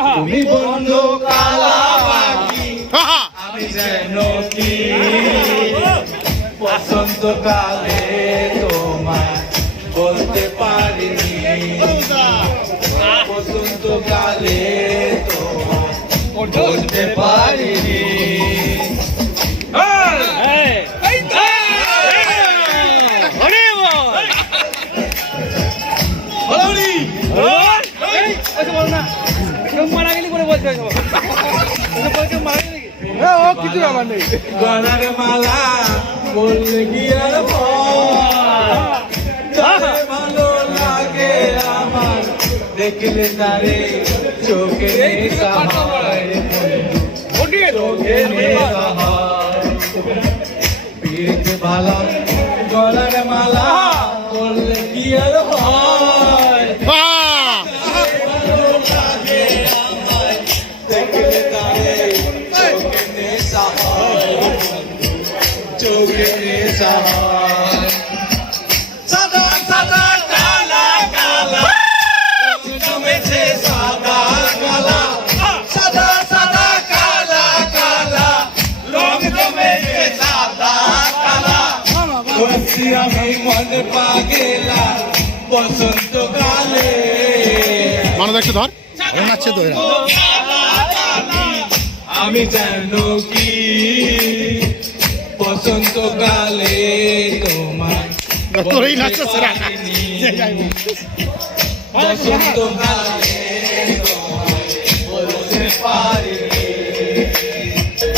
তুমি বন্ধু কালা পাখি আমি যেন কি বসন্তকালে তোমায় বলতে পারিনি বসন্তকালে তোমায় বলতে পারিনি গলার মালা বললে কি আর ভালো লাগে আমার দেখলে তারে চোখে চোখে ভালো গলার মালা বললে কি আর হয় সাদা সাদা কালা কালা জমেছে সাদা কালা সাদা সাদা কালা কালা রং জমেছে সাদা কালা বলছি আমি মনে পাগেলা বসন্তকালে মানুষ একটু ধর নাচছে তো আমি জানো কি বসন্তকালে তোমার তোরই নাচছে বসন্তকালে বলতে পারিনি